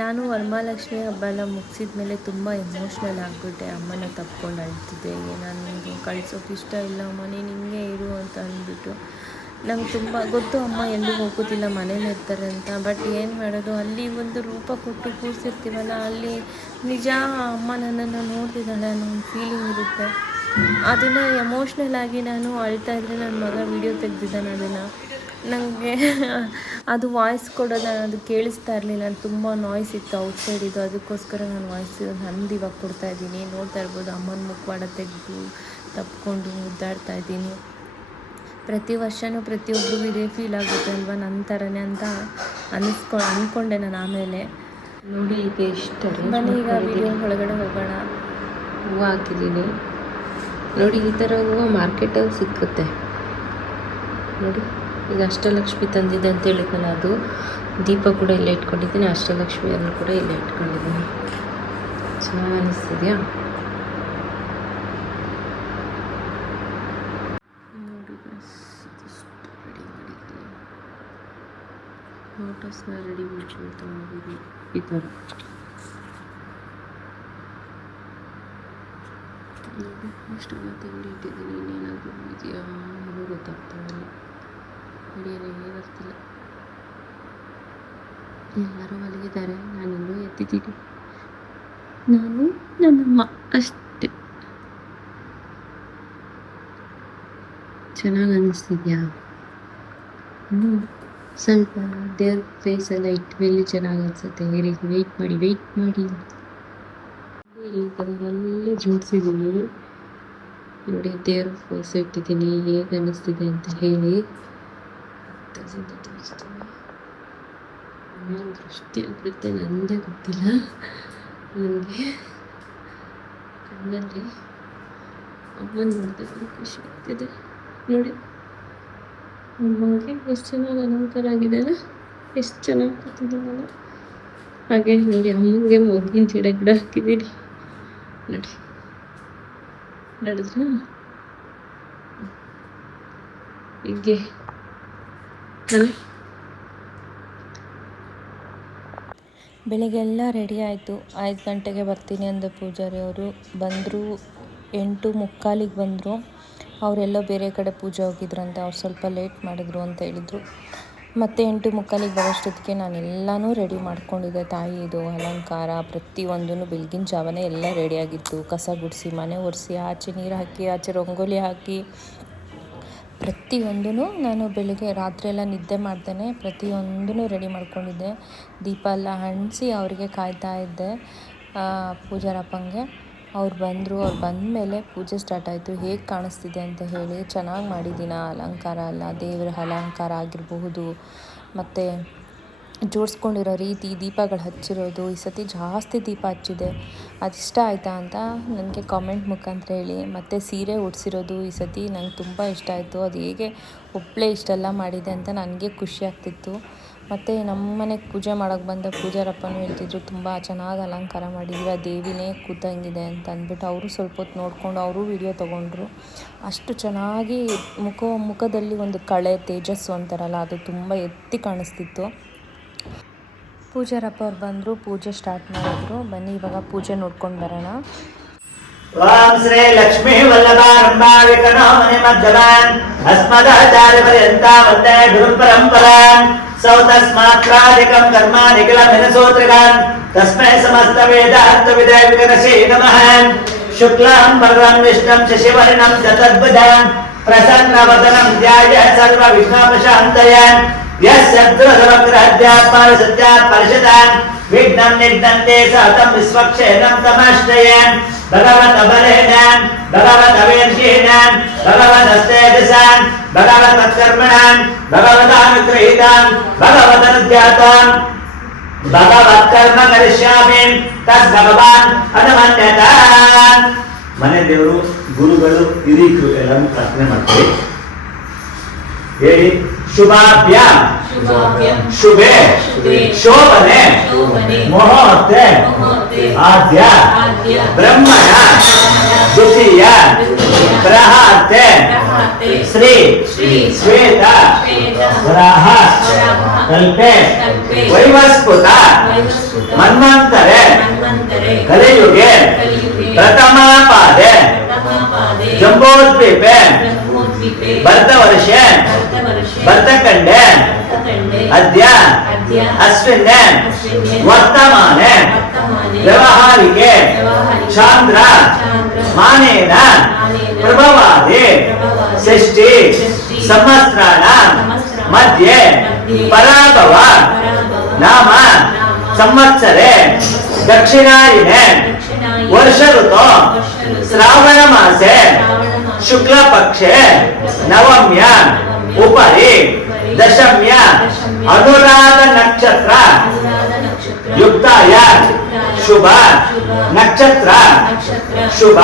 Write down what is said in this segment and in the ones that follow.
ನಾನು ವರಮಹಾಲಕ್ಷ್ಮಿ ಹಬ್ಬ ಎಲ್ಲ ಮುಗಿಸಿದ ಮೇಲೆ ತುಂಬ ಎಮೋಷ್ನಲ್ ಆಗಿಬಿಟ್ಟೆ. ಅಮ್ಮನ ತಪ್ಕೊಂಡು ಅಳ್ತಿದ್ದೆ. ನನಗೆ ಕಳ್ಸೋಕೆ ಇಷ್ಟ ಇಲ್ಲ ಅಮ್ಮ, ನೀನು ಹಿಂಗೆ ಇರು ಅಂತ ಅಂದ್ಬಿಟ್ಟು. ನಂಗೆ ತುಂಬ ಗೊತ್ತು ಅಮ್ಮ ಎಲ್ಲೂ ಹೋಗೋದಿಲ್ಲ, ಮನೇಲಿ ಇರ್ತಾರೆ ಅಂತ. ಬಟ್ ಏನು ಮಾಡೋದು, ಅಲ್ಲಿ ಒಂದು ರೂಪ ಕೊಟ್ಟು ಕೂರಿಸಿರ್ತೀವಲ್ಲ, ಅಲ್ಲಿ ನಿಜ ಅಮ್ಮ ನನ್ನನ್ನು ನೋಡ್ತಿದ್ದಾಳೆ ಅನ್ನೋ ಒಂದು ಫೀಲಿಂಗ್ ಇರುತ್ತೆ. ಅದನ್ನು ಎಮೋಷ್ನಲ್ ಆಗಿ ನಾನು ಅಳ್ತಾ ಇದ್ದರೆ ನನ್ನ ಮಗ ವೀಡಿಯೋ ತೆಗ್ದಿದ್ದಾನೆ. ಅದನ್ನು ನನಗೆ ಅದು ವಾಯ್ಸ್ ಕೊಡೋದು ಅದು ಕೇಳಿಸ್ತಾ ಇರಲಿಲ್ಲ. ತುಂಬ ನಾಯ್ಸ್ ಇತ್ತು ಔಟ್ಸೈಡ್ ಇದು, ಅದಕ್ಕೋಸ್ಕರ ನಾನು ವಾಯ್ಸ್ ನಂದು ಇವಾಗ ಕೊಡ್ತಾಯಿದ್ದೀನಿ. ನೋಡ್ತಾ ಇರ್ಬೋದು ಅಮ್ಮನ ಮುಖವಾಡ ತೆಗೆದು ತಪ್ಕೊಂಡು ಮುದ್ದಾಡ್ತಾ ಇದ್ದೀನಿ. ಪ್ರತಿ ವರ್ಷವೂ ಪ್ರತಿಯೊಬ್ಬರಿಗೂ ಇದೇ ಫೀಲ್ ಆಗುತ್ತೆ ಅಲ್ವಾ, ನನ್ನ ಥರನೇ ಅಂತ ಅಂದ್ಕೊಂಡೆ ನಾನು. ಆಮೇಲೆ ನೋಡಿ ಈಗ ಎಷ್ಟು ಬನ್ನಿ ಈಗ ವಿಡಿಯೋ ಒಳಗಡೆ ಹೋಗೋಣ. ಹೂವು ಹಾಕಿದ್ದೀನಿ ನೋಡಿ. ಈ ಥರ ಹೂವು ಮಾರ್ಕೆಟಲ್ಲಿ ಸಿಕ್ಕುತ್ತೆ ನೋಡಿ. ಈಗ ಅಷ್ಟಲಕ್ಷ್ಮಿ ತಂದಿದೆ ಅಂತ ಹೇಳಿದ್ನಲ್ಲ, ಅದು ದೀಪ ಕೂಡ ಇಲ್ಲೇ ಇಟ್ಕೊಂಡಿದ್ದೀನಿ. ಅಷ್ಟಲಕ್ಷ್ಮಿಯನ್ನು ಕೂಡ ಇಲ್ಲೇ ಇಟ್ಕೊಂಡಿದ್ದೀನಿ. ಚೆನ್ನಾಗಿ ಅನ್ನಿಸ್ತಿದೆಯಾ ನೋಡಿ. ರೆಡಿ ಮಾಡಿದ್ದೀನಿ, ಫೋಟೋಸ್ನ ರೆಡಿ ಮಾಡ್ಕೊಳ್ತಾ ಹೋಗಿದ್ದೀನಿ. ಈ ಥರ ಅಷ್ಟೆಲ್ಲ ತಿಂಡಿ ಇಟ್ಟಿದ್ದೀನಿ. ಇನ್ನೇನಾದರೂ ಇದೆಯಾ ಏನೂ ಗೊತ್ತಾಗ್ತಾ ಇಲ್ಲ. ಹಿಡಿಯೋದೇ ಬರ್ತಿಲ್ಲ. ಎಲ್ಲರೂ ಮಲಗಿದ್ದಾರೆ, ನಾನಿನ್ನೂ ಎದ್ದಿದ್ದೀನಿ. ನಾನು ನನ್ನಮ್ಮ ಅಷ್ಟೆ. ಚೆನ್ನಾಗಿ ಅನ್ನಿಸ್ತಿದ್ಯಾ? ಸ್ವಲ್ಪ ದೇವ್ರ ಫೇಸೆಲ್ಲ ಇಟ್ಟ ಮೇಲೆ ಚೆನ್ನಾಗಿ ಅನಿಸುತ್ತೆ. ವೆಯ್ಟ್ ಮಾಡಿ ಈ ಥರ ಎಲ್ಲ ಜೋಡಿಸಿದ್ದೀನಿ ನೋಡಿ. ದೇವ್ರ ಫೇಸ್ ಇಟ್ಟಿದ್ದೀನಿ, ಹೇಗೆ ಅನ್ನಿಸ್ತಿದೆ ಅಂತ ಹೇಳಿ. ದೃಷ್ಟಿ ಆಗ್ಬಿಡುತ್ತೆ, ನನಗೆ ಗೊತ್ತಿಲ್ಲ. ನನಗೆ ಕಣ್ಣಲ್ಲಿ ಅಮ್ಮನ ನೋಡಿದ್ರೆ ಖುಷಿ ಆಗ್ತಿದೆ ನೋಡಿ. ಅಮ್ಮಗೆ ಎಷ್ಟು ಚೆನ್ನಾಗಿ ಅಲಂಕಾರ ಆಗಿದೆಯಲ್ಲ, ಎಷ್ಟು ಚೆನ್ನಾಗಿ ಕೂತಿದ್ದಾನಲ್ಲ. ಹಾಗೆ ನೋಡಿ ಅಮ್ಮನಿಗೆ ಮೊಗ್ಗಿನ ಗಿಡ ಹಾಕಿದ್ದೀನಿ ನೋಡಿ. ನಡೆದ್ರೆ ಹೀಗೆ ಬೆಳಿಗ್ಗೆ ಎಲ್ಲ ರೆಡಿ ಆಯಿತು. 5 ಗಂಟೆಗೆ ಬರ್ತೀನಿ ಅಂದ ಪೂಜಾರಿ ಅವರು. ಬಂದರು 8:45 ಬಂದರು. ಅವರೆಲ್ಲೋ ಬೇರೆ ಕಡೆ ಪೂಜೆ ಹೋಗಿದ್ರಂತೆ, ಅವ್ರು ಸ್ವಲ್ಪ ಲೇಟ್ ಮಾಡಿದ್ರು ಅಂತ ಹೇಳಿದರು. ಮತ್ತು 8:45 ಬರೋಷ್ಟೊತ್ತಿಗೆ ನಾನೆಲ್ಲನೂ ರೆಡಿ ಮಾಡ್ಕೊಂಡಿದ್ದೆ. ತಾಯಿದು ಅಲಂಕಾರ ಪ್ರತಿಯೊಂದೂ ಬೆಳಗಿನ ಜಾವನೇ ಎಲ್ಲ ರೆಡಿಯಾಗಿತ್ತು. ಕಸ ಗುಡಿಸಿ, ಮನೆ ಒರೆಸಿ, ಆಚೆ ನೀರು ಹಾಕಿ, ಆಚೆ ರಂಗೋಲಿ ಹಾಕಿ, ಪ್ರತಿಯೊಂದೂ ನಾನು ಬೆಳಿಗ್ಗೆ ರಾತ್ರಿ ಎಲ್ಲ ನಿದ್ದೆ ಮಾಡ್ತೇನೆ ಪ್ರತಿಯೊಂದೂ ರೆಡಿ ಮಾಡ್ಕೊಂಡಿದ್ದೆ. ದೀಪ ಎಲ್ಲ ಅಂಟಿಸಿ ಅವರಿಗೆ ಕಾಯ್ತಾ ಇದ್ದೆ, ಪೂಜಾರಪ್ಪಂಗೆ. ಅವ್ರು ಬಂದರು. ಅವ್ರು ಬಂದಮೇಲೆ ಪೂಜೆ ಸ್ಟಾರ್ಟ್ ಆಯಿತು. ಹೇಗೆ ಕಾಣಿಸ್ತಿದೆ ಅಂತ ಹೇಳಿ. ಚೆನ್ನಾಗಿ ಮಾಡಿದ್ದೀನ ಅಲಂಕಾರ ಎಲ್ಲ, ದೇವರ ಅಲಂಕಾರ ಆಗಿರಬಹುದು, ಮತ್ತು ಜೋಡಿಸ್ಕೊಂಡಿರೋ ರೀತಿ, ದೀಪಗಳು ಹಚ್ಚಿರೋದು. ಈ ಸತಿ ಜಾಸ್ತಿ ದೀಪ ಹಚ್ಚಿದೆ. ಅದಿಷ್ಟ ಆಯಿತಾ ಅಂತ ನನಗೆ ಕಾಮೆಂಟ್ ಮುಖಾಂತರ ಹೇಳಿ. ಮತ್ತು ಸೀರೆ ಉಡಿಸಿರೋದು ಈ ಸತಿ ನಂಗೆ ತುಂಬ ಇಷ್ಟ ಆಯಿತು. ಅದು ಹೇಗೆ ಒಬ್ಬಳೇ ಇಷ್ಟೆಲ್ಲ ಮಾಡಿದೆ ಅಂತ ನನಗೆ ಖುಷಿ ಆಗ್ತಿತ್ತು. ಮತ್ತು ನಮ್ಮ ಮನೆಗೆ ಪೂಜೆ ಮಾಡೋಕ್ಕೆ ಬಂದ ಪೂಜಾರಪ್ಪನೂ ಹೇಳ್ತಿದ್ರು, ತುಂಬ ಚೆನ್ನಾಗಿ ಅಲಂಕಾರ ಮಾಡಿದ್ದೀರ, ದೇವಿನೇ ಕೂತಂಗಿದೆ ಅಂತ ಅಂದ್ಬಿಟ್ಟು. ಅವರು ಸ್ವಲ್ಪ ಹೊತ್ತು ನೋಡಿಕೊಂಡು ಅವರು ವಿಡಿಯೋ ತೊಗೊಂಡ್ರು. ಅಷ್ಟು ಚೆನ್ನಾಗಿ ಮುಖದಲ್ಲಿ ಒಂದು ಕಳೆ, ತೇಜಸ್ಸು ಅಂತಾರಲ್ಲ, ಅದು ತುಂಬ ಎತ್ತಿ ಕಾಣಿಸ್ತಿತ್ತು. ಪೂಜಾರಪ್ಪ ಅವ್ರು ಬಂದರು, ಪೂಜೆ ಸ್ಟಾರ್ಟ್ ಮಾಡಿದ್ರು. ಬನ್ನಿ ಇವಾಗ ಪೂಜೆ ನೋಡ್ಕೊಂಡು ಬರೋಣ. ಓಂ ಶ್ರೀ ಲಕ್ಷ್ಮೀ ವಲ್ಲಭಾರಂಭ ವಿಕನೋಮನಿ ಮಧ್ಯಮಾನ್ ಅಸ್ಮದಾಚಾರ್ಯ ಪರ್ಯಂತ ವಂದೇ ಗುರು ಪರಂಪರಾನ್ ಸೌ ತಸ್ಮಾತ್ರಾಧಿಕಂ ಕರ್ಮ ನಿಖಿಲ ಮಿನಸೋತ್ರಿಗಾನ್ ತಸ್ಮೈ ಸಮಸ್ತ ವೇದಾಂತ ವಿದೇ ವಿಕನಶೇ ನಮಃ. ಶುಕ್ಲಾಂ ವರದಂ ವಿಷ್ಣುಂ ಶಶಿವರ್ಣಂ ಚತುರ್ಭುಜಂ ಪ್ರಸನ್ನವದನಂ ಧ್ಯಾಯೇತ್ ಸರ್ವ ವಿಘ್ನೋಪಶಾಂತಯೇ. ಪರಿಷದಾನ್ ವಿಘ್ನಂ ನಿಘ್ನಂತೆ ಸತಂ ವಿಶ್ವಕ್ಷೇತ್ರಂ ತಮಾಶ್ರಯೇನ್. ಭಗವತ್ ಅಬಲೇನಾನ್ ಭಗವತ್ ಅವೇರ್ಷೇನಾನ್ ಭಗವತಸ್ತೇಜಸಾನ್ ಭಗವತ್ಕರ್ಮಣಾನ್ ಭಗವದಾನುಗ್ರಹೀತಾನ್ ಭಗವದನುಧ್ಯಾತಾನ್ ಭಗವತ್ಕರ್ಮ ಕರಿಷ್ಯಾಮಿ ತದ್ ಭಗವಾನ್ ಅನುಮನ್ಯತಾನ್. ಮನೆ ದೇವರು, ಗುರುಗಳು, ಹಿರಿಯರು ಎಲ್ಲರೂ ಪ್ರಾರ್ಥನೆ ಮಾಡ್ತೀವಿ. ಹೇಳಿ. ಶುಭಾಭ್ಯಾಂ ಶುಭೆ ಶೋಭನೆ ಮುಹೂರ್ತೆ ಆದ್ಯ ಬ್ರಹ್ಮಣ ದ್ವಿತೀಯ ಪ್ರಹಾರ್ತೆ ಶ್ರೀ ಶ್ವೇತ ವರಾಹ ಕಲ್ಪೆ ವೈವಸ್ಪುತ मन्वन्तरे कलियुगे प्रथमा पादे जम्बोद्वीपे भरतवर्षे भरतखण्डे अद्य अस्मिन् वर्तमाने व्यवहारिके चान्द्र मानेन प्रभवादि षष्टि संवत्सराणां मध्ये पराभव नाम संवत्सरे दक्षिणायने वर्ष ऋतु श्रावण मासे शुक्ल पक्षे नवम्या उपरि दशम्या अनुराध नक्षत्र युक्ताय शुभ नक्षत्र शुभ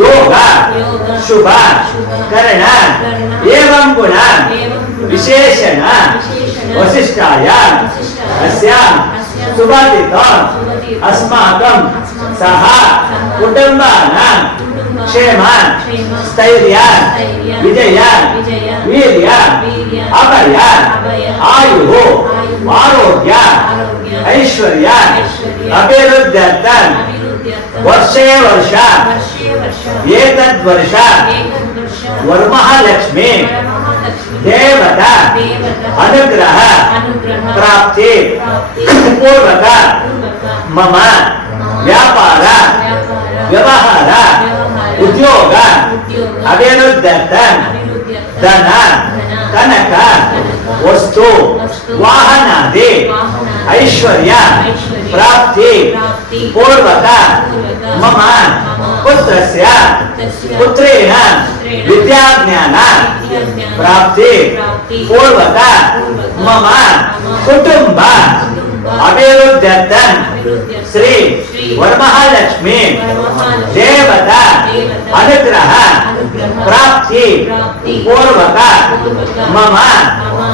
योग शुभ करण एवं गुण विशेषण वशिष्ठाय अस्या शुभदितो अस्माकं सह कुटुंबानां क्षेम स्थैर्य विजय वीर्य अभय आयु आरोग्य ऐश्वर्य अभिवृद्ध्यर्थं वर्षे वर्ष एतद्वर्ष वरमहालक्ष्मी देवता अनुग्रह प्राप्ति पूर्वक मम व्यापार व्यवहार उद्योग अभिवृद्ध्यर्थं धन कनक वस्तु वाहनादि ऐश्वर्य प्राप्ति पूर्वक मम पुत्रस्य पुत्रेण विद्याज्ञान प्राप्ति पूर्वक मम कुटुंब अभिवृद्ध्यर्थं श्री वरमहालक्ष्मी देवता अनुग्रह प्राप्ति पूर्वक मम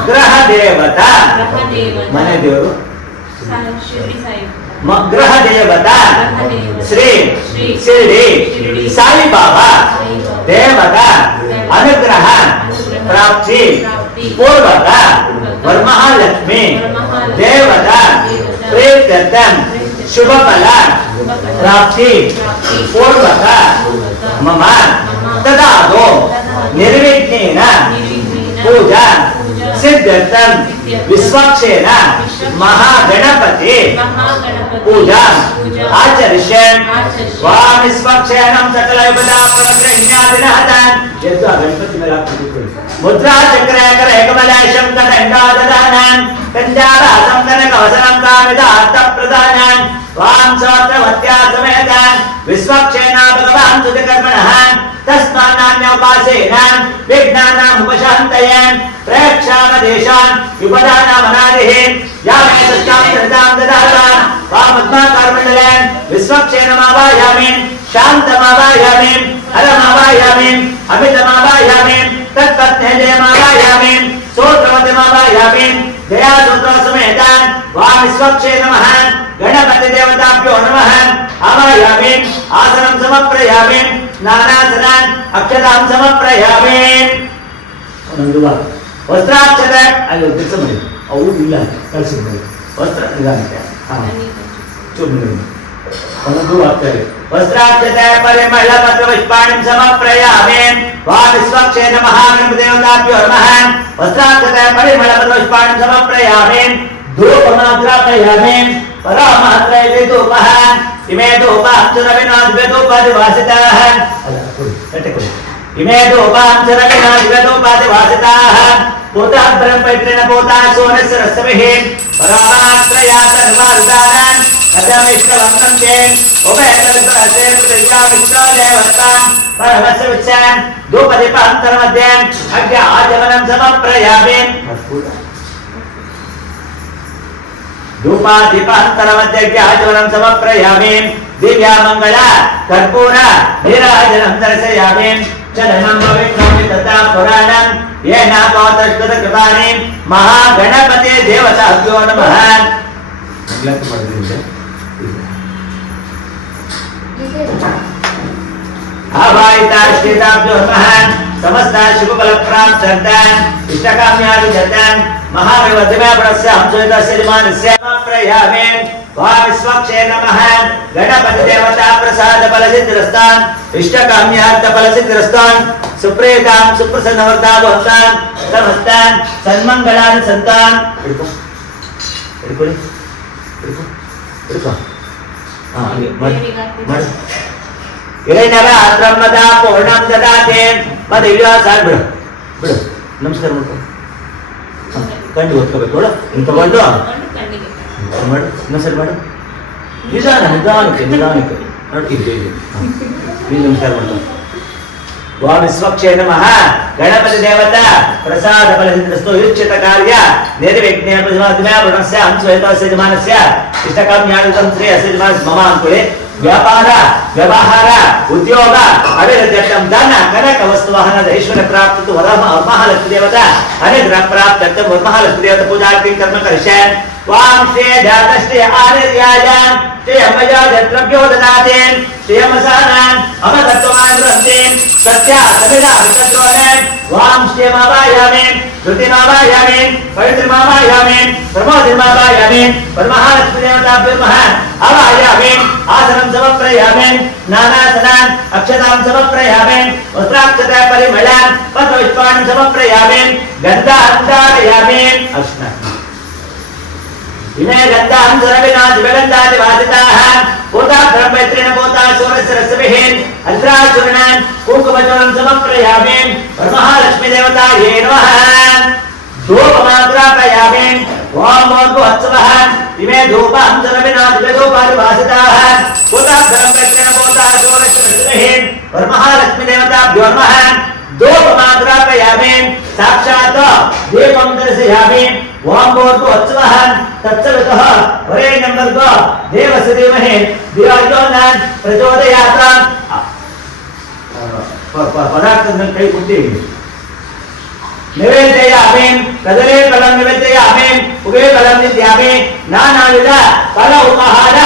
ग्रह देवता मने देवरू ग्रह देवता श्री शिरडी साई बाबा देवता अनुग्रह प्राप्ति पूर्वक वरमहालक्ष्मी देवता प्रीत्यर्थं शुभ फल प्राप्ति पूर्वक मम तदादो निर्विघ्नेन पूजा सिद्ध्यर्थं विश्वक्षेण महागणपति पूजा आचरिष्यन् वां विश्वक्षेणं सकलविपदापवर्तन्यादिनहतान् यद्वा गणपति मेला मुद्रा चक्रे करे कमलेशं तदण्डाददानान् कञ्जारासं कनकवसनं कामिदार्थप्रदानान् वां सहस्रवत्या समेतान् विश्वक्षेणा भगवान् सुजकर्मणः तस्मान्नान्योपासेन विघ्नानाम् उपशान्तयन् प्रेक्षामदेशान् विपदानामनादिः यामे सत्यां सरितां ददातान् वामद्माकारमण्डले विश्वक्षेणमावायामि शान्तमावायामि हरमावायामि अमितमावायामि तत्पत्नेजयमावायामि सूत्रवतिमावायामि दयासूत्रसमेतान् वां विश्वक्षेणमः गणपतिदेवताभ्यो नमः आवायामि आसनं समप्रयामि नानासनान् अक्षतां समप्रयामि वस्त्राक्षत अयो दिसमि अವು ಇಲ್ಲ ಕಳಿಸಿದ್ರು ವಸ್ತ್ರ ಇದಾಗುತ್ತೆ ಒಂದು ಆಗ್ತದೆ वस्त्राक्षत परिमल पत्र पुष्पाणि समप्रयामि वा विश्वक्षेण महागणपतिदेवताभ्यो नमः वस्त्राक्षत परिमल पत्र पुष्पाणि समप्रयामि धूपमाग्रापयामि परामात्रैति धूपः इमे धूपाक्षरविनोद्विधूपादिवासिताः इमे धूपाक्षरविनोद्विधूपादिवासिताः पूता ब्रह्मपैत्रेण पूता सोनसरस्वभिः परामात्रया सर्वारुदानान् कथमिष्टवन्दन्ते उमेतविसनस्ते पृथिव्यामिष्टदेवतान् परमस्यविच्छन् धूपदीपान्तरमध्ये अद्य आचमनं समप्रयामि धूपादीपान्तरमध्ये आचमनं समप्रयामि दिव्यामङ्गल कर्पूर नीराजनं दर्शयामि चलनं पवित्रं तथा पुराणं येन पावतष्कृतकृतानि महागणपते देवताभ्यो नमः आवाहिताश्रिताभ्यो नमः समस्त शुभफलप्राप्त्यर्थं इष्टकाम्याभिजतं महादेवदेवस्य हंसोदस्य जमानस्य प्रयामे वा विश्वक्षे नमः गणपति देवता प्रसाद फलसिद्धिरस्तान् इष्टकाम्यार्थ फलसिद्धिरस्तान् सुप्रेतां सुप्रसन्नवर्ता भवतां समस्तान् सन्मङ्गलानि सन्तान् हिरण्यगात्रं पूर्णं ददाते मदिव्यासान् बिಡು ಬಿಡು ನಮಸ್ಕಾರ ಮಾಡ್ಕೊ ಕಣ್ಣು ಓದ್ಕೋಬೇಕು ನೋಡು ನೀನು ತಗೊಂಡು ಮಾಡು ಇನ್ನೊಂದ್ಸರಿ ಮಾಡು ನಿಧಾನಕ್ಕೆ ನೋಡಿ ಇಲ್ಲಿ ನೀನು ನಮಸ್ಕಾರ ಮಾಡ್ಕೊ वा विश्वक्षे नमः गणपति देवता प्रसाद फलसिद्धिरस्तु युच्यत कार्य निर्विघ्ने प्रजमादिमया वरुणस्य अंशोहितस्य यजमानस्य इष्टकाम्यादितं श्री अस्य यजमानस्य मम अंकुले व्यापार व्यवहार उद्योग अभिवृद्ध्यर्थं धन कनक वस्तु वाहन ऐश्वर्य प्राप्तितु वरमहालक्ष्मी देवता अनुग्रह प्राप्त्यर्थं वरमहालक्ष्मी देवता पूजार्थं कर्म करिष्यामि वां श्री जातश्री आर्यायां श्री अम्बया द्रव्यो ददातेन श्री अमसानान् अमतत्वमान् ग्रन्थेन सत्य अगजा अतद्रोणेन वां श्री मावायामेन धृतिमावायामेन पवित्रमावायामेन प्रमोदिमावायामेन वरमहालक्ष्मी देवताभ्यो नमः आवायामेन आसनं समप्रयामेन नानासनान् अक्षतां समप्रयामेन वस्त्राक्षता परिमलान् पत्रपुष्पाणि समप्रयामेन गन्धान्धारयामेन अश्ना इमे गन्धां सर्वविनाश विगन्धादि वादिताः पोताभ्रं मैत्रेण पोता सूरस्य रसविहीन अल्त्राचूर्णान् कुङ्कुमचूर्णं समप्रयामेन वरमहालक्ष्मी देवतायै नमः धूपमात्रापयामेन ओम भूर्भुवस्सुवः इमे धूपं सर्वविनाश विगन्धादि वादिताः पोताभ्रं मैत्रेण पोता सूरस्य रसविहीन वरमहालक्ष्मी देवताभ्यो नमः धूपमात्रापयामेन साक्षात् दीपं दर्शयामेन ओम भूर्भुवस्सुवः तत्सवितुः वरेण्यं भर्गो देवस्य धीमहि धियो यो न प्रचोदयात् पदार्थं कೈ कुट्टी निवेदयामि कदले फलं निवेदयामि उभे फलं निवेदयामि नानाविध फल उपहार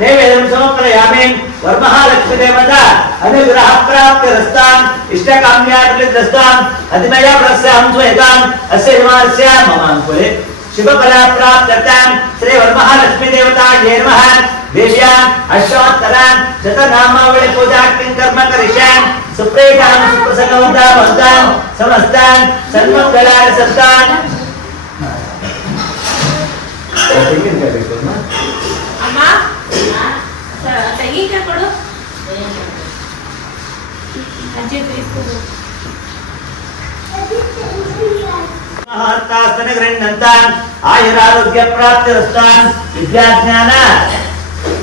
नैवेद्यं समर्पयामि वरमहालक्ष्मी देवता अनुग्रह प्राप्तिरस्तान् इष्टकाम्यार्थसिद्धिरस्तान् अधिमया प्रस्य अंशोहितान् अस्य यजमानस्य मम अंकुले शुभफला प्राप्त्यर्थं श्री वरमहालक्ष्मी देवतायै नमः देव्याम् अष्टोत्तरान् शतनामावळि पूजार्थं कर्म करिष्यामि सुप्रेतां सुप्रसन्नवन्तां भवतां समस्तान् सन्मङ्गलानि सन्तान् ಅಮ್ಮ ತೆಗಿಕ ಕೊಡು ಅಜ್ಜಿ ತಿಳಿಸ್ಕೊಡು महत्तास्तन गृह्णन्तान् आयुरारोग्य प्राप्तिरस्तान् विद्याज्ञान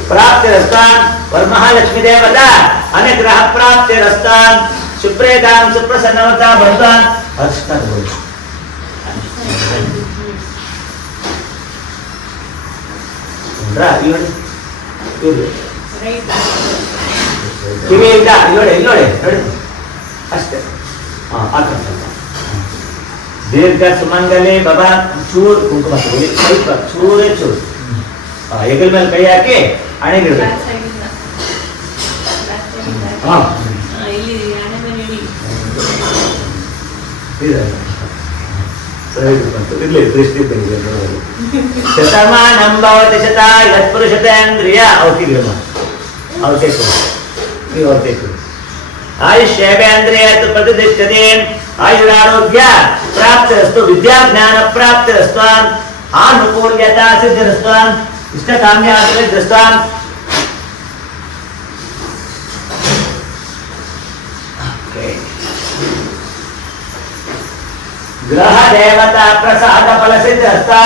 प्राप्तिरस्तान् वरमहालक्ष्मी देवता अनुग्रह प्राप्तिरस्तान् सुप्रेतां सुप्रसन्नवता भवतान् हर्षतान् बोल रा इवड ಕಿವಿ ಇಲ್ಲ ಇಲ್ಲೋಡೆ ನೋಡಿ ಅಷ್ಟೇ ಆತ दीर्घ सुमंगले बाबा चूर कुंकुम ಸ್ವಲ್ಪ ಚೂರೇ ಚೂರು ಹೆಗಲ ಮೇಲೆ ಕೈ ಹಾಕಿ ಅಣೆಗಿಡಬೇಕು ಇಲ್ಲಿ ಆಣೆ ಮೇಲೆ ಇಡಿ ಸರಿ ಇರ್ಲಿ ದೃಷ್ಟಿ ಬಂದಿದೆ ಶತಮಾನಂ ಭವತಿ ಶತಾಯ ಯತ್ಪುರುಷತೇಂದ್ರಿಯ ಔತಿಗ್ರಮ ಔತೇಕು ನೀವು ಔತೇಕು ಆಯುಷ್ಯೇಂದ್ರಿಯ ಪ್ರತಿಷ್ಠತೆ आयुरारोग्य प्राप्तिरस्तु विद्याज्ञान प्राप्तिरस्तु आनुकूल्यता सिद्धिरस्तु इष्टकाम्यासिद्धिरस्तु ग्रह देवता प्रसाद फल सिद्धिरस्तु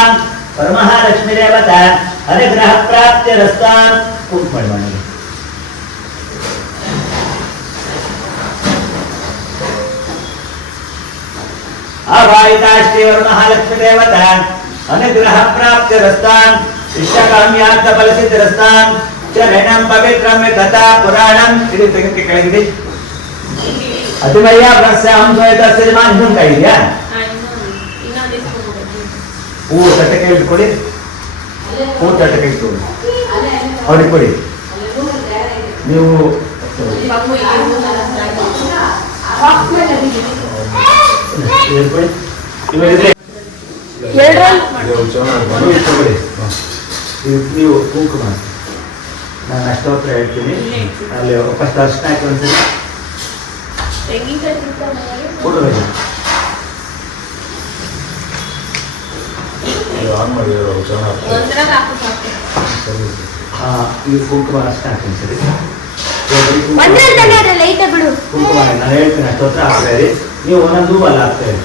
वरमहालक्ष्मी देवता अनुग्रह प्राप्तिरस्तु कुंकुम अभायिता श्री वरमहालक्ष्मी देवता अनुग्रह प्राप्तिरस्तान् इष्टकाम्यार्थ फलसिद्धिरस्तान् चरणं पवित्रं कथा पुराणं इति ತೆಗೆದು ಕೆಳಗಿದೆ ಅತಿಮಯ್ಯ ಪ್ರಸ್ಯ ಅಂಶೋಹಿತस्य ಯಜಮಾನಂ ಕೈಯಾ ಹೂ ತಟ್ಟಕ್ಕೆ ಇಟ್ಕೊಳ್ಳಿ ಹೂ ತಟ್ಟಕ್ಕೆ ಇಟ್ಕೊಳ್ಳಿ ಅವ್ರಿಗೆ ಕೊಡಿ ನೀವು ನೀವು ಕುಂಕುಮ ನಾನು ಅಷ್ಟೋತ್ರ ಹೇಳ್ತೀನಿ ಅಲ್ಲಿ ಫಸ್ಟ್ ಅರ್ಶನ ಹಾಕಿ ಒಂದ್ಸರಿ ಕೊಡಬೇಕು ಆನ್ ಮಾಡಿರೋ ಈ ಕುಂಕುಮ ಅರ್ಶನ ಹಾಕ್ತೀನಿ ಸರಿ ಕುಂಕುಮ ನಾನು ಹೇಳ್ತೀನಿ ಅಷ್ಟೋತ್ರ ಹಾಕ್ತಾ ನೀವು ಒಂದೊಂದು ಅಲ್ಲ ಹಾಕ್ತಾ ಇರಿ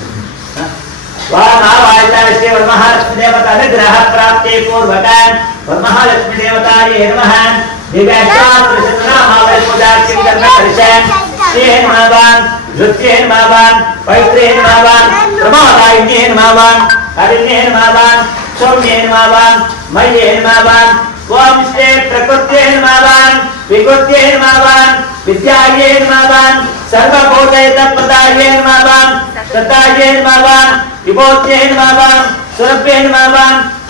महालक्ष्मी देवता अनुग्रह प्राप्ति पूर्वक महालक्ष्मी देवता नमः ओम श्री प्रकृत्यै नमः विकृत्यै नमः विद्यायै नमः सर्वभूतैतप्रदायै नमः तथायै नमः विभूत्यै नमः सुरभ्यै नमः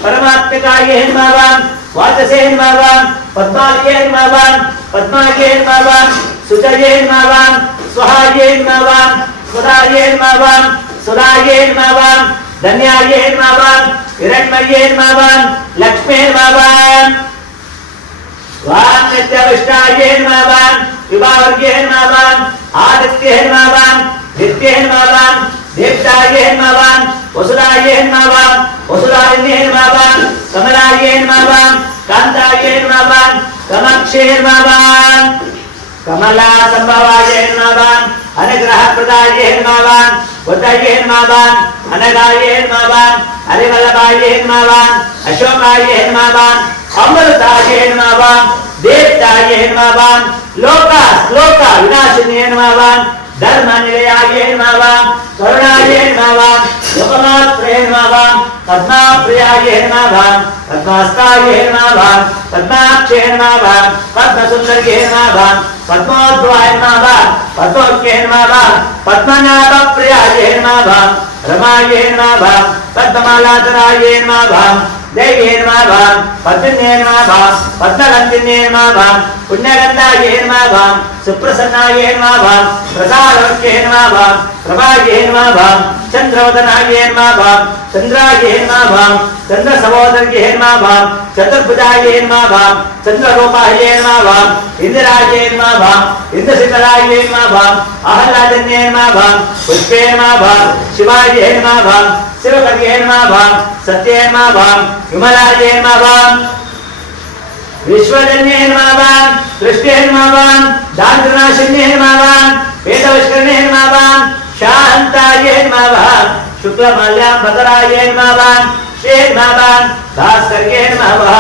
परमात्मिकायै नमः वाचसे नमः पद्मायै नमः पद्मायै नमः सुजयै नमः स्वाहायै नमः सुधायै नमः सुधायै नमः धन्यायै नमः हिरण्मये नमः लक्ष्मी नमः वाम नित्यविष्टाये नमः विभावर्ये नमः आदित्ये नमः नित्ये नमः देवताये नमः वसुदाये नमः वसुदारिणे नमः कमलाये नमः कांताये नमः कमक्षे नमः कमला संभवाये नमः अनुग्रह प्रदाये नमः वदये नमः अनगाये नमः हरिवल्लभाये नमः अशोकाये नमः अमृताये नमः देवताये नमः लोका श्लोका विनाशिने नमः धर्म निलयाये नमः करुणाये नमः लोकमात्रे नमः पद्माप्रियाये नमः पद्मास्ताये नमः पद्माक्षे नमः पद्मसुंदर्ये नमः पद्मोद्भवाय नमः पद्मोक्ये नमः पद्मनाभप्रियाये नमः रमाये नमः पद्ममालाधराये नमः देवी नमः पद्मिन्ये नमः पद्मगन्धिन्ये नमः पुण्यगन्धाये नमः सुप्रसन्नाये नमः प्रसादवत्ये नमः प्रभाये नमः चन्द्रवदनाये नमः चन्द्राये नमः चन्द्रसहोदर्ये नमः चतुर्भुजाये नमः चन्द्ररूपाये नमः इंदिराये नमः इंद्रशीतलाये नमः आहलादन्ये नमः पुष्पे नमः शिवाये नमः शिवकर्ये नमः सत्ये नमः विमलाये नमः विश्वजन्ये नमः दृष्टे नमः दारिद्र्यनाशिन्ये नमः वेदविष्करणे नमः शान्ताये नमः शुक्लमाल्याम्बराये नमः श्री नमः भास्कर्ये नमः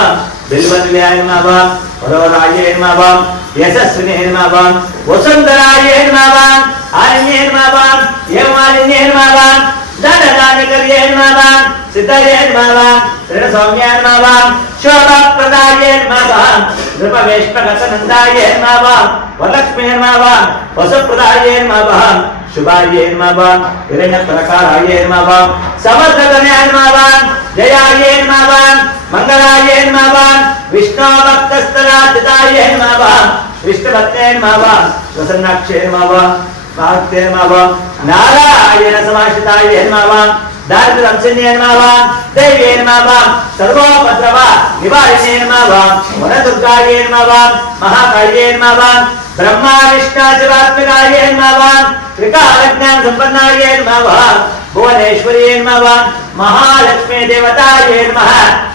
बिल्वनिलयाय नमः वरोराये नमः यशस्विने नमः वसुन्धराये नमः आरण्ये नमः हेमालिन्ये नमः धनदानकर्ये नमः सिद्धये नमः ऋणसौम्ये नमः शोभप्रदाये नमः नृपवेश्मगतनन्दाये नमः वरलक्ष्मी नमः वसुप्रदाये नमः शुभाये नमः हिरण्यप्रकाराये नमः समर्थगणे नमः जयाये नमः मंगलाये नमः विष्णुभक्तस्थलाचिताये नमः विष्णुभक्ते नमः प्रसन्नाक्षे नमः भारते नमः नारायण समाश्रिताये नमः दारिद्र्यंसिन्ये नमः देव्ये नमः सर्वोपद्रव निवारिणे नमः वनदुर्गाये नमः महाकाल्ये नमः ब्रह्मा विष्णु शिवात्मिकाये नमः त्रिकालज्ञान संपन्नाये नमः भुवनेश्वर्ये नमः महालक्ष्मी देवताये नमः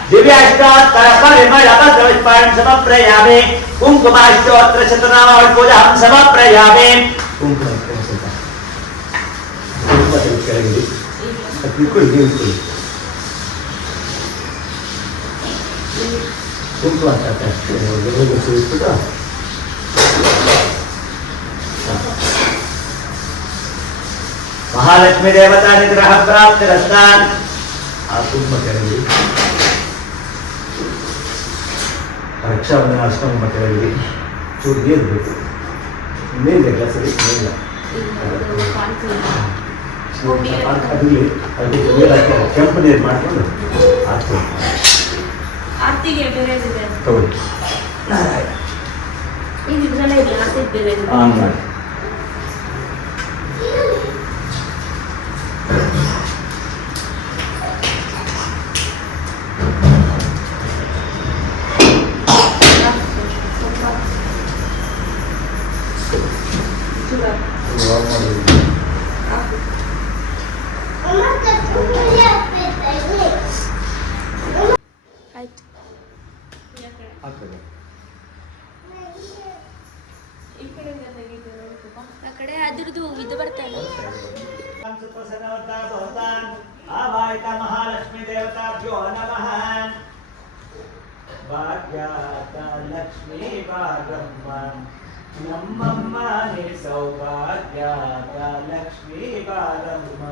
दिव्याष्टोत्तर परिमल पत्रपुष्पाणि समर्पयामि कुंकुमाष्टोत्तर शतनाम पूजां समर्पयामि महालक्ष्मी देवता निग्रह प्राप्त रस्तान रक्षाबंधन अष्टमी मकरविधि चूर ನೀರು ಬೇಕು ನೀರು ಬೇಕಾ ಸರಿ ಇಲ್ಲ ಅದರಲ್ಲಿ ಅದಕ್ಕೆ ನೀರು ಹಾಕಿ ಕೆಂಪು ನೀರು ಮಾಡಿಕೊಂಡು ಹಾಕ್ತೀವಿ ಆರ್ತಿಗೆ ಬೇರೆ ಇದೆ ತಗೊಳ್ಳಿ ಇದು ಇದರಲ್ಲೇ ಇದೆ ಆರ್ತಿಗೆ ಬೇರೆ ಇದೆ ಹಾಂ ಮಾಡಿ ಆಗ್ತದೆ. ಆ ಕಡೆ ಅದ್ರದ್ದು ಇದು ಬರ್ತಾ ಇಲ್ಲ. ಸುಪ್ರಸನ್ನವರ್ತಾ ಭವತಾನ್ ಆವಾಹಿತ ಮಹಾಲಕ್ಷ್ಮೀ ದೇವತಾಭ್ಯೋ ನಮಃ. ಭಾಗ್ಯಾತ ಲಕ್ಷ್ಮೀ ಭಾಗಮ್ಮ ನಮ್ಮಮ್ಮ ನಿ ಸೌಭಾಗ್ಯಾತ ಲಕ್ಷ್ಮೀ ಭಾಗಮ್ಮ.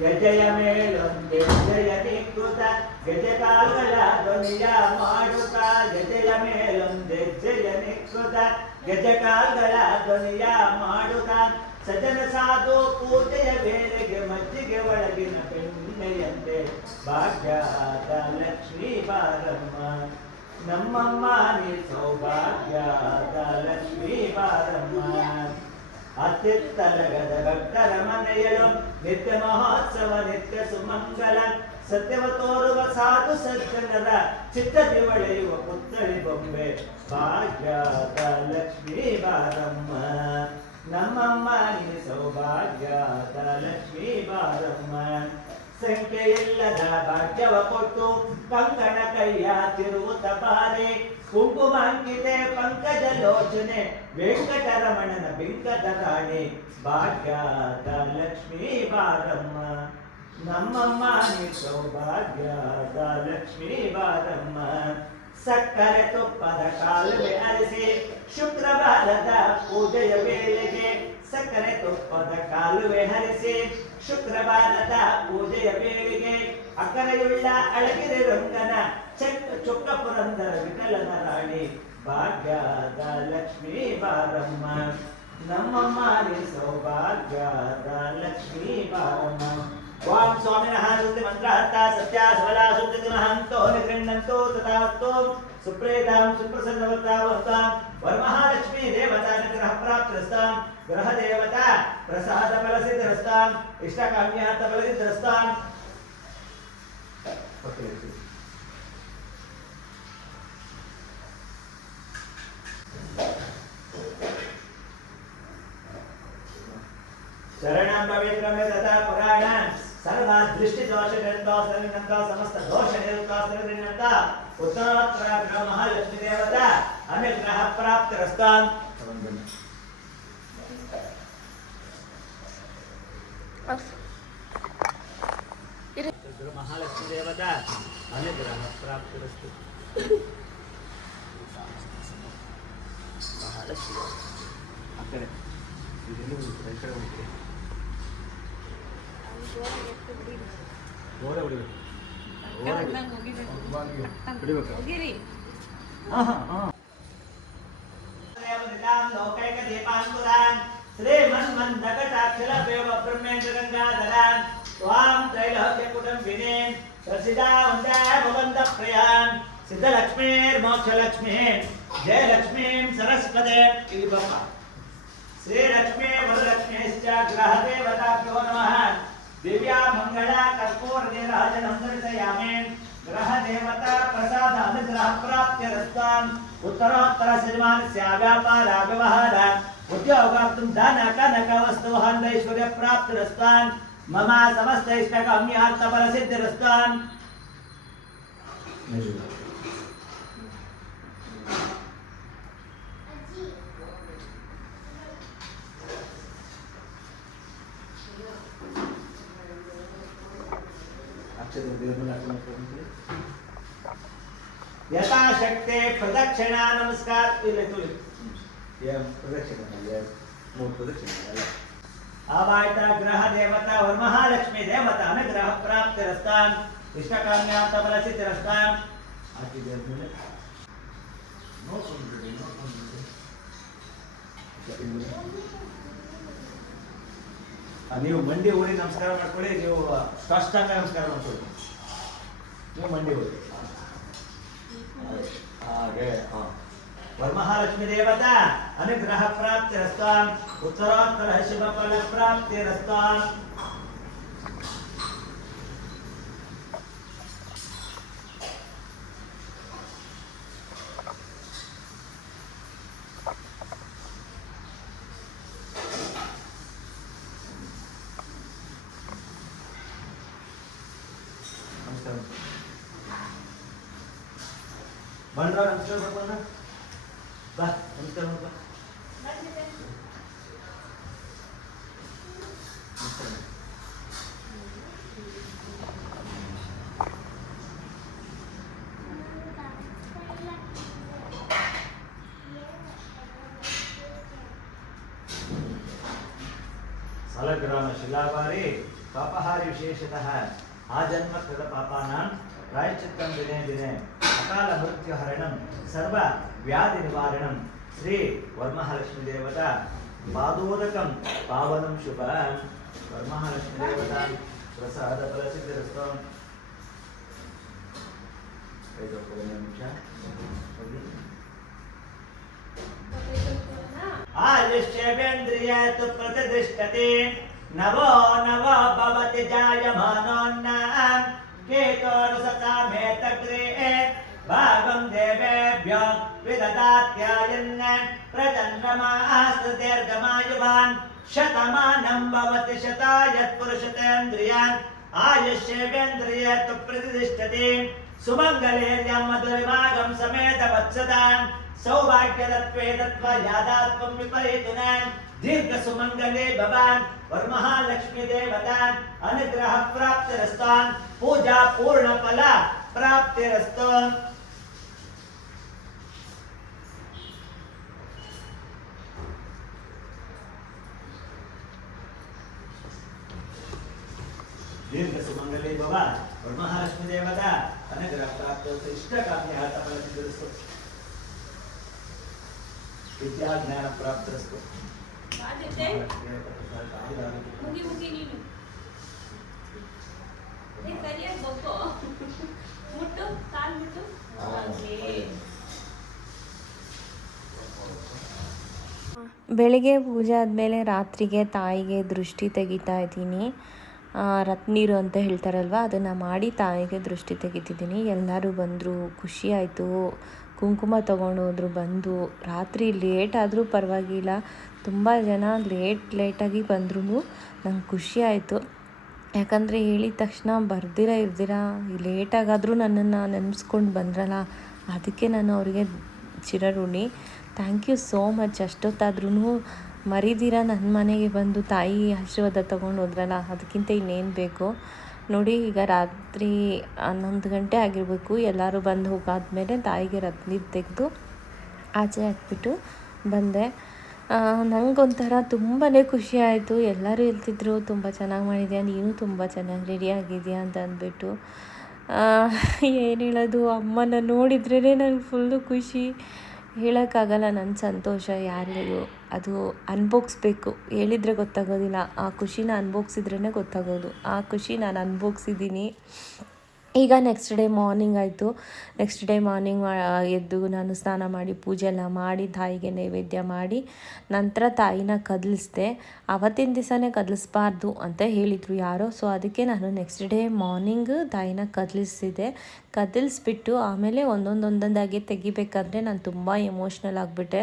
ಗಜಯ ಮೇಲೊಂದೆ ಜಯ ನಿಕೃತ ಗಜಕಾಲಗಳ ಧ್ವನಿಯ ಮಾಡುತ್ತ. ಗಜಯ ಮೇಲೊಂದೆ ಜಯ ನಿಕೃತ ಗಜಕಾಲಗಳ ಧ್ವನಿಯ ಮಾಡುತ್ತ. ಸಜನ ಸಾಧು ಪೂಜೆಯ ವೇಳೆಗೆ ಮಜ್ಜಿಗೆ ಒಳಗಿನ ಬೆಣ್ಣೆಯಂತೆ ಭಾಗ್ಯಾತ ಲಕ್ಷ್ಮೀ ಬಾರಮ್ಮ ನಮ್ಮಮ್ಮ ನೀ ಸೌಭಾಗ್ಯಾತ ಲಕ್ಷ್ಮೀ ಬಾರಮ್ಮ. ಅತ್ಯುತ್ತಲಗದ ಭಕ್ತರ ಮನೆಯಲು ನಿತ್ಯ ಮಹೋತ್ಸವ ನಿತ್ಯ ಸುಮಂಗಲ. ಸತ್ಯವ ತೋರುವ ಸಾಧು ಸಜ್ಜನರ ಚಿತ್ತದಿ ಒಳೆಯುವ ಪುತ್ಥಳಿ ಬೊಂಬೆ ಭಾಗ್ಯಾತ ಲಕ್ಷ್ಮೀ ಬಾರಮ್ಮ ನಮ್ಮಮ್ಮ ನೀ ಸೌಭಾಗ್ಯಾತ ಲಕ್ಷ್ಮೀ ಬಾರಮ್ಮ. ಸಂಖ್ಯೆಯಿಲ್ಲದ ಭಾಗ್ಯವ ಕೊಟ್ಟು ಕಂಕಣ ಕೈಯ ತಿರುವುತ ಬಾರೆ. ಕುಂಕುಮಾಂಕಿತೆ ಪಂಕಜ ಲೋಚನೆ ವೆಂಕಟರಮಣನ ಬಿಂಕದ ರಾಣಿ ಭಾಗ್ಯಾತ ಲಕ್ಷ್ಮೀ ಬಾರಮ್ಮ ನಮ್ಮಮ್ಮ ನೀ ಸೌಭಾಗ್ಯಾತ ಲಕ್ಷ್ಮೀ ಬಾರಮ್ಮ. ಸಕ್ಕರೆ ತುಪ್ಪದ ಕಾಲುವೆ ಅರಿಸಿ ಶುಕ್ರವಾರದ ಪೂಜೆಯ ವೇಳೆಗೆ. ಸಕ್ಕರೆ ತುಪ್ಪದ ಕಾಲುವೆ ಹರಿಸಿ ಶುಕ್ರವಾರದ ಪೂಜೆಯ ವೇಳೆಗೆ. ಅಕರೆಯುಳ್ಳ ಅಳಗಿರಿ ರಂಗನ ಚೊಕ್ಕ ಪುರಂದರ ವಿಠಲನ ರಾಣಿ ಭಾಗ್ಯದ ಲಕ್ಷ್ಮೀ ಬಾರಮ್ಮ ನಮ್ಮಮ್ಮ ನೀ ಸೌಭಾಗ್ಯದ ಲಕ್ಷ್ಮೀ ಬಾರಮ್ಮ. ಓಂ ಸ್ವಾಮಿನಃ ಸುದ್ದಿ ಮಂತ್ರಹರ್ತ ಸತ್ಯ ಸಬಲ ಸುದ್ದಿ ಮಹಂತೋ ನಿಗೃಹಂತೋ ತಥಾವತ್ತು. ಸುಪ್ರೇತಾಂ ಸುಪ್ರಸನ್ನವರ್ತಾ ಭವತಾಂ ವರಮಹಾಲಕ್ಷ್ಮೀ ದೇವತಾ ನಿಗ್ರಹ ಪ್ರಾಪ್ತಿರಸ್ತಾಂ. ಗ್ರಹ ದೇವತಾ ಪ್ರಸಾದ ಫಲಸಿದ್ಧಿರಸ್ತಾಂ. ಇಷ್ಟಕಾಮ್ಯಾರ್ಥ ಫಲಸಿದ್ಧಿರಸ್ತಾಂ. ಶರಣಂ ಪವಿತ್ರಮೇ ತಥಾ ಪುರಾಣ ಸರ್ವ ದೃಷ್ಟಿ ದೋಷ ನಿರ್ದೋಷ ಸಮಸ್ತ ದೋಷ ನಿರ್ದೋಷ ಉತ್ತರೋತ್ತರ ಮಹಾಲಕ್ಷ್ಮೀ ದೇವತಾ ಅನುಗ್ರಹ ಪ್ರಾಪ್ತಿರಸ್ತಾಂ. ಮಹಾಲಕ್ಷ್ಮೀ ದೇವತಾ ಅನುಗ್ರಹ ಪ್ರಾಪ್ತಿರಸ್ತು. ಮಹಾಲಕ್ಷ್ಮಿ ಆ ಕಡೆ ಸಿದ್ಧಲಕ್ಷ್ಮೀರ್ಮೋಕ್ಷಲಕ್ಷ್ಮೀ ಜಯಲಕ್ಷ್ಮೀಂ ಸರಸ್ವತಿ. ಇಲ್ಲಿ ಬಪ್ಪ ಶ್ರೀ ಲಕ್ಷ್ಮೀ ವರಲಕ್ಷ್ಮೀಶ್ಚ ಗ್ರಹ ದೇವತಾಭ್ಯೋ ನಮಃ. ದಿವ್ಯಾ ಮಂಗಳ ಕರ್ಪೂರ ನೀರಾಜನಂ ದರ್ಶಯಾಮಿ. ಗ್ರಹ ದೇವತಾ ಪ್ರಸಾದ ಅನುಗ್ರಹ ಪ್ರಾಪ್ತಿರಸ್ತಾಂ. ಉತ್ತರೋತ್ತರ ಶ್ರೀಮಾನಸ್ಯ ವ್ಯಾಪಾರ ವ್ಯವಹಾರ ಉದ್ಯೋಗಾರ್ಥಂ ಧನ ಕನಕ ವಸ್ತು ಐಶ್ವರ್ಯ ಪ್ರಾಪ್ತಿರಸ್ತಾಂ. ಮಮ ಸಮಸ್ತ ಇಷ್ಟಕಾಮ್ಯಾರ್ಥ ಫಲಸಿದ್ಧಿರಸ್ತಾಂ. ಯಥಾಶಕ್ತಿ ಪ್ರದಕ್ಷಿಣಾ ನಮಸ್ಕಾರ. ಆವಾಹಿತ ಗ್ರಹ ದೇವತಾ ವರಮಹಾಲಕ್ಷ್ಮೀ ದೇವತಾ ಅನುಗ್ರಹ ಪ್ರಾಪ್ತಿರಸ್ತಾಂ. ಇಷ್ಟಕಾಮ್ಯಾರ್ಥ ಫಲಸಿದ್ಧಿರಸ್ತಾಂ. ನೀವು ಮಂಡಿ ಊರಿ ನಮಸ್ಕಾರ ಮಾಡ್ಕೊಳ್ಳಿ. ನೀವು ಸಾಷ್ಟಾಂಗ ನಮಸ್ಕಾರ ಮಾಡ್ಕೊಳ್ಳಿ. ನೀವು ಮಂಡಿ ಊರಿ ಹಾಗೆ. ವರಮಹಾಲಕ್ಷ್ಮೀ ದೇವತಾ ಅನುಗ್ರಹ ಪ್ರಾಪ್ತಿರಸ್ತಾಂ. ಉತ್ತರೋತ್ತರ ಶುಭ ಫಲ ಪ್ರಾಪ್ತಿರಸ್ತಾಂ. ಬಂದ್ರ ನಮಸ್ಕಾರ ಬರ್ಬೋಣ ಬಾ ನಮಸ್ಕಾರ ಬಾ सालग्राम शिलावारे पापहारी विशेषतः आजन्मकृत पापानां प्रायश्चित्तं दिने दिने अकाल मृत्युहरणं सर्व व्याधि निवारणं श्री वरमहालक्ष्मी देवता पादोदकं पावनं शुभ वरमहालक्ष्मी देवता प्रसाद फलसिद्धिरस्तु आयुष्येन्द्रिय तु प्रतिष्ठते नवो नवो भवति जायमानोन्नः केतोरुससामेतग्रे भागं देवेभ्यो विददात्यायन् प्रजन्ममास्तु दीर्घमायुवान् शतमानं भवति शतायत् पुरुषतेन्द्रियान् आयुष्येन्द्रिय तु प्रतिष्ठते सुमङ्गलेर्यं मधुरिमागं समेत वत्सदान् सौभाग्यदत्वे दत्वा यादात्मं विपरीतुनां दीर्घ सुमंगले भवान् वरमहालक्ष्मी देवतान् अनुग्रह प्राप्तिरस्तान् पूजा पूर्ण फल प्राप्तिरस्तु दीर्घ सुमंगले भवान् वरमहालक्ष्मी देवता अनुग्रह प्राप्तिरस्तु इष्टकाम्यः फलसिद्धिरस्तु विद्या ज्ञान प्राप्तिरस्तु ಮುಗಿ ಮುಗಿ ನೀನು ಸರಿಯಾಗಿ ಬಗ್ಗೋ ಮುಟ್ಟು ಕಾಲು ಮುಟ್ಟು ಬೆಳಿಗ್ಗೆ ಪೂಜೆ ಆದಮೇಲೆ ರಾತ್ರಿಗೆ ತಾಯಿಗೆ ದೃಷ್ಟಿ ತೆಗಿತಾ ಇದ್ದೀನಿ. ರತ್ನೀರು ಅಂತ ಹೇಳ್ತಾರಲ್ವ, ಅದನ್ನು ಮಾಡಿ ತಾಯಿಗೆ ದೃಷ್ಟಿ ತೆಗಿತಿದ್ದೀನಿ. ಎಲ್ಲರೂ ಬಂದರು, ಖುಷಿ ಆಯಿತು. ಕುಂಕುಮ ತೊಗೊಂಡು ಹೋದ್ರು. ಬಂದು ರಾತ್ರಿ ಲೇಟ್ ಆದರೂ ಪರವಾಗಿಲ್ಲ, ತುಂಬ ಜನ ಲೇಟಾಗಿ ಬಂದ್ರೂ ನಂಗೆ ಖುಷಿ ಆಯಿತು. ಯಾಕಂದರೆ ಹೇಳಿದ ತಕ್ಷಣ ಇರ್ದಿರ ಲೇಟಾಗಾದರೂ ನನ್ನನ್ನು ನೆನೆಸ್ಕೊಂಡು ಬಂದ್ರಲ್ಲ, ಅದಕ್ಕೆ ನಾನು ಅವರಿಗೆ ಚಿರಋಣಿ. Thank you so much. ಅಷ್ಟೊತ್ತಾದ್ರೂ ಮರಿದಿರ ನನ್ನ ಮನೆಗೆ ಬಂದು ತಾಯಿ ಆಶೀರ್ವಾದ ತೊಗೊಂಡು ಹೋದ್ರಲ್ಲ, ಅದಕ್ಕಿಂತ ಇನ್ನೇನು ಬೇಕು ನೋಡಿ. ಈಗ ರಾತ್ರಿ 11 ಗಂಟೆ ಆಗಿರಬೇಕು. ಎಲ್ಲರೂ ಬಂದು ಹೋಗಾದ್ಮೇಲೆ ತಾಯಿಗೆ ರತ್ನೀರು ತೆಗೆದು ಆಚೆ ಹಾಕ್ಬಿಟ್ಟು ಬಂದೆ. ನನಗೊಂಥರ ತುಂಬಾ ಖುಷಿ ಆಯಿತು. ಎಲ್ಲರೂ ಹೇಳ್ತಿದ್ರು ತುಂಬ ಚೆನ್ನಾಗಿ ಮಾಡಿದ್ಯಾ, ನೀನು ತುಂಬ ಚೆನ್ನಾಗಿ ರೆಡಿಯಾಗಿದೆಯಾ ಅಂತ ಅಂದ್ಬಿಟ್ಟು. ಏನು ಹೇಳೋದು, ಅಮ್ಮನ ನೋಡಿದ್ರೇ ನನಗೆ ಫುಲ್ಲು ಖುಷಿ. ಹೇಳೋಕ್ಕಾಗಲ್ಲ ನನ್ನ ಸಂತೋಷ ಯಾರಿಗೂ. ಅದು ಅನ್ಭೋಗಿಸ್ಬೇಕು, ಹೇಳಿದರೆ ಗೊತ್ತಾಗೋದಿಲ್ಲ. ಆ ಖುಷಿನ ಅನ್ಭೋಗಿಸಿದ್ರೇ ಗೊತ್ತಾಗೋದು. ಆ ಖುಷಿ ನಾನು ಅನ್ಭೋಗಿಸಿದ್ದೀನಿ. ಈಗ ನೆಕ್ಸ್ಟ್ ಡೇ ಮಾರ್ನಿಂಗ್ ಆಯಿತು. ನೆಕ್ಸ್ಟ್ ಡೇ ಮಾರ್ನಿಂಗ್ ಎದ್ದು ನಾನು ಸ್ನಾನ ಮಾಡಿ ಪೂಜೆ ಎಲ್ಲ ಮಾಡಿ ತಾಯಿಗೆ ನೈವೇದ್ಯ ಮಾಡಿ ನಂತರ ತಾಯಿನ ಕದಲಿಸ್ದೆ. ಆವತ್ತಿನ ದಿವಸನೇ ಕದಲಿಸ್ಬಾರ್ದು ಅಂತ ಹೇಳಿದರು ಯಾರೋ. ಸೊ ಅದಕ್ಕೆ ನಾನು ನೆಕ್ಸ್ಟ್ ಡೇ ಮಾರ್ನಿಂಗ್ ತಾಯಿನ ಕದಲಿಸ್ಬಿಟ್ಟು ಆಮೇಲೆ ಒಂದೊಂದಾಗಿ ತೆಗಿಬೇಕಾದ್ರೆ ನಾನು ತುಂಬ ಎಮೋಷ್ನಲ್ ಆಗಿಬಿಟ್ಟೆ.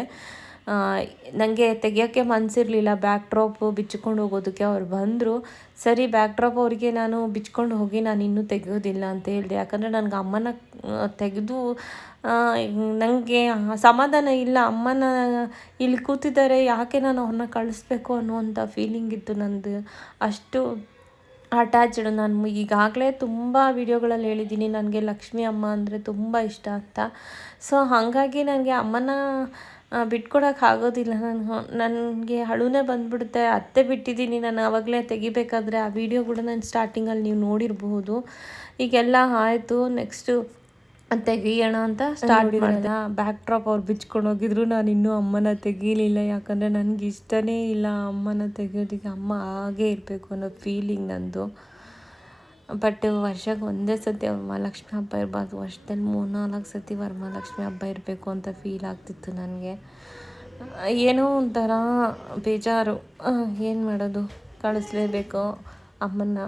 ನನಗೆ ತೆಗಿಯೋಕ್ಕೆ ಮನಸ್ಸಿರಲಿಲ್ಲ. ಬ್ಯಾಕ್ ಡ್ರಾಪ್ ಬಿಚ್ಚಿಕೊಂಡು ಹೋಗೋದಕ್ಕೆ ಅವ್ರು ಬಂದರು. ಸರಿ, ಬ್ಯಾಕ್ ಡ್ರಾಪ್ ಅವರಿಗೆ ನಾನು ಬಿಚ್ಕೊಂಡು ಹೋಗಿ ನಾನು ಇನ್ನೂ ತೆಗೆಯೋದಿಲ್ಲ ಅಂತ ಹೇಳಿದೆ. ಯಾಕಂದರೆ ನನಗೆ ಅಮ್ಮನ ತೆಗೆದು ನನಗೆ ಸಮಾಧಾನ ಇಲ್ಲ. ಅಮ್ಮನ ಇಲ್ಲಿ ಕೂತಿದ್ದಾರೆ, ಯಾಕೆ ನಾನು ಅವ್ರನ್ನ ಕಳಿಸ್ಬೇಕು ಅನ್ನುವಂಥ ಫೀಲಿಂಗ್ ಇತ್ತು ನಂದು. ಅಷ್ಟು ಅಟ್ಯಾಚ್ಡ್. ನಾನು ಈಗಾಗಲೇ ತುಂಬ ವಿಡಿಯೋಗಳಲ್ಲಿ ಹೇಳಿದ್ದೀನಿ ನನಗೆ ಲಕ್ಷ್ಮೀ ಅಮ್ಮ ಅಂದರೆ ತುಂಬ ಇಷ್ಟ ಅಂತ. ಸೊ ಹಾಗಾಗಿ ನನಗೆ ಅಮ್ಮನ ಬಿಟ್ಕೊಡೋಕೆ ಆಗೋದಿಲ್ಲ. ನನಗೆ ಅಳುನೇ ಬಂದುಬಿಡುತ್ತೆ. ಅತ್ತೆ ಬಿಟ್ಟಿದ್ದೀನಿ ನಾನು ಆವಾಗಲೇ ತೆಗಿಬೇಕಾದ್ರೆ. ಆ ವಿಡಿಯೋ ಕೂಡ ನಾನು ಸ್ಟಾರ್ಟಿಂಗಲ್ಲಿ ನೀವು ನೋಡಿರಬಹುದು. ಈಗೆಲ್ಲ ಆಯಿತು. ನೆಕ್ಸ್ಟು ತೆಗಿಯೋಣ ಅಂತ ಸ್ಟಾರ್ಟ್ ಮಾಡಿದೆ. ಬ್ಯಾಕ್ ಡ್ರಾಪ್ ಅವ್ರು ಬಿಚ್ಕೊಂಡು ಹೋಗಿದ್ರು. ನಾನು ಇನ್ನೂ ಅಮ್ಮನ ತೆಗೀಲಿಲ್ಲ. ಯಾಕಂದರೆ ನನಗೆ ಇಷ್ಟನೇ ಇಲ್ಲ ಅಮ್ಮನ ತೆಗಿಯೋದಕ್ಕೆ. ಅಮ್ಮ ಹಾಗೇ ಇರಬೇಕು ಅನ್ನೋ ಫೀಲಿಂಗ್ ನಂದು. ಬಟ್ ವರ್ಷಕ್ಕೆ ಒಂದೇ ಸತಿ ವರಮಹಾಲಕ್ಷ್ಮಿ ಹಬ್ಬ ಇರಬಾರ್ದು, ವರ್ಷದಲ್ಲಿ 3-4 ಸತಿ ವರಮಹಾಲಕ್ಷ್ಮಿ ಹಬ್ಬ ಇರಬೇಕು ಅಂತ ಫೀಲ್ ಆಗ್ತಿತ್ತು ನನಗೆ. ಏನೋ ಒಂಥರ ಬೇಜಾರು. ಏನು ಮಾಡೋದು, ಕಳಿಸ್ಲೇಬೇಕು ಅಮ್ಮನ್ನ.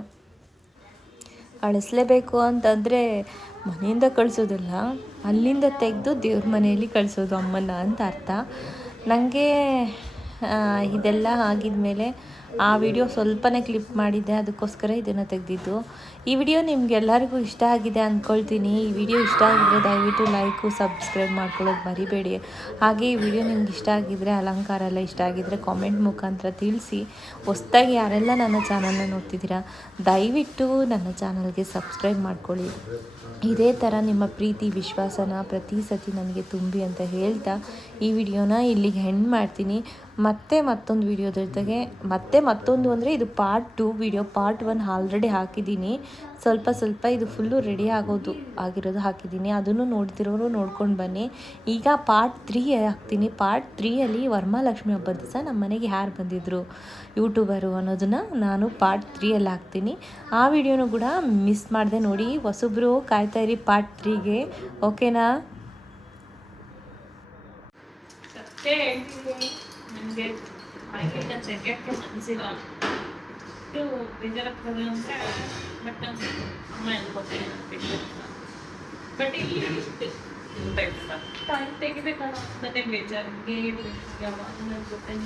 ಕಳಿಸ್ಲೇಬೇಕು ಅಂತಂದರೆ ಮನೆಯಿಂದ ಕಳಿಸೋದಿಲ್ಲ, ಅಲ್ಲಿಂದ ತೆಗೆದು ದೇವ್ರ ಮನೆಯಲ್ಲಿ ಕಳಿಸೋದು ಅಮ್ಮನ್ನ ಅಂತ ಅರ್ಥ. ನನಗೆ ಇದೆಲ್ಲ ಆಗಿದ ಮೇಲೆ ಆ ವಿಡಿಯೋ ಸ್ವಲ್ಪನೇ ಕ್ಲಿಪ್ ಮಾಡಿದ್ದೆ, ಅದಕ್ಕೋಸ್ಕರ ಇದನ್ನು ತೆಗೆದಿದ್ದು. ಈ ವಿಡಿಯೋ ನಿಮ್ಗೆಲ್ಲರಿಗೂ ಇಷ್ಟ ಆಗಿದೆ ಅಂದ್ಕೊಳ್ತೀನಿ. ಈ ವಿಡಿಯೋ ಇಷ್ಟ ಆಗಿದ್ರೆ ದಯವಿಟ್ಟು ಲೈಕು ಸಬ್ಸ್ಕ್ರೈಬ್ ಮಾಡ್ಕೊಳ್ಳೋದು ಮರಿಬೇಡಿ. ಹಾಗೆ ಈ ವಿಡಿಯೋ ನಿಮ್ಗೆ ಇಷ್ಟ ಆಗಿದ್ದರೆ, ಅಲಂಕಾರ ಎಲ್ಲ ಇಷ್ಟ ಆಗಿದ್ದರೆ ಕಾಮೆಂಟ್ ಮುಖಾಂತರ ತಿಳಿಸಿ. ಹೊಸ್ದಾಗಿ ಯಾರೆಲ್ಲ ನನ್ನ ಚಾನಲ್ನ ನೋಡ್ತಿದ್ದೀರಾ ದಯವಿಟ್ಟು ನನ್ನ ಚಾನಲ್ಗೆ ಸಬ್ಸ್ಕ್ರೈಬ್ ಮಾಡ್ಕೊಳ್ಳಿ. ಇದೇ ಥರ ನಿಮ್ಮ ಪ್ರೀತಿ ವಿಶ್ವಾಸನ ಪ್ರತಿ ಸತಿ ನನಗೆ ತುಂಬಿ ಅಂತ ಹೇಳ್ತಾ ಈ ವಿಡಿಯೋನ ಇಲ್ಲಿಗೆ ಹೆಣ್ಣು ಮಾಡ್ತೀನಿ. ಮತ್ತೆ ಮತ್ತೊಂದು ವಿಡಿಯೋದ ಜೊತೆಗೆ ಮತ್ತೊಂದು ಅಂದರೆ ಇದು ಪಾರ್ಟ್ 2 ವಿಡಿಯೋ. ಪಾರ್ಟ್ 1 ಆಲ್ರೆಡಿ ಹಾಕಿದ್ದೀನಿ. ಸ್ವಲ್ಪ ಇದು ಫುಲ್ಲು ರೆಡಿ ಆಗಿರೋದು ಹಾಕಿದ್ದೀನಿ. ಅದನ್ನು ನೋಡ್ತಿರೋರು ನೋಡ್ಕೊಂಡು ಬನ್ನಿ. ಈಗ ಪಾರ್ಟ್ 3 ಹಾಕ್ತೀನಿ. ಪಾರ್ಟ್ 3ಯಲ್ಲಿ ವರಮಹಾಲಕ್ಷ್ಮಿ ಹಬ್ಬದ ದಿವಸ ನಮ್ಮ ಮನೆಗೆ ಯಾರು ಬಂದಿದ್ದರು ಯೂಟ್ಯೂಬರು ಅನ್ನೋದನ್ನು ನಾನು ಪಾರ್ಟ್ 3ಯಲ್ಲಿ ಹಾಕ್ತೀನಿ. ಆ ವಿಡಿಯೋನು ಕೂಡ ಮಿಸ್ ಮಾಡಿದೆ ನೋಡಿ. ಹೊಸಬ್ರು ಕಾಯ್ತಾಯಿರಿ ಪಾರ್ಟ್ 3ಗೆ, ಓಕೆನಾ? ನನಗೆ ಆಯ್ಕೆಲ್ಲ ತೆಗಿಯೋಕ್ಕೆ ಮನಸ್ಸಿಲ್ಲ. ಇದು ಬೇಜಾರಾಗ್ತದೆ ಅಂದರೆ ಬಟ್ ಅಮ್ಮ ಹೇಳ್ಕೊತೀನಿ ಬಟ್ ಇಲ್ಲಿ ಟೈಮ್ ತೆಗಿಬೇಕಲ್ಲ ಮತ್ತೆ ಬೇಜಾರಿಗೆ ಯಾವಾಗ ನನ್ನ ಜೊತೆ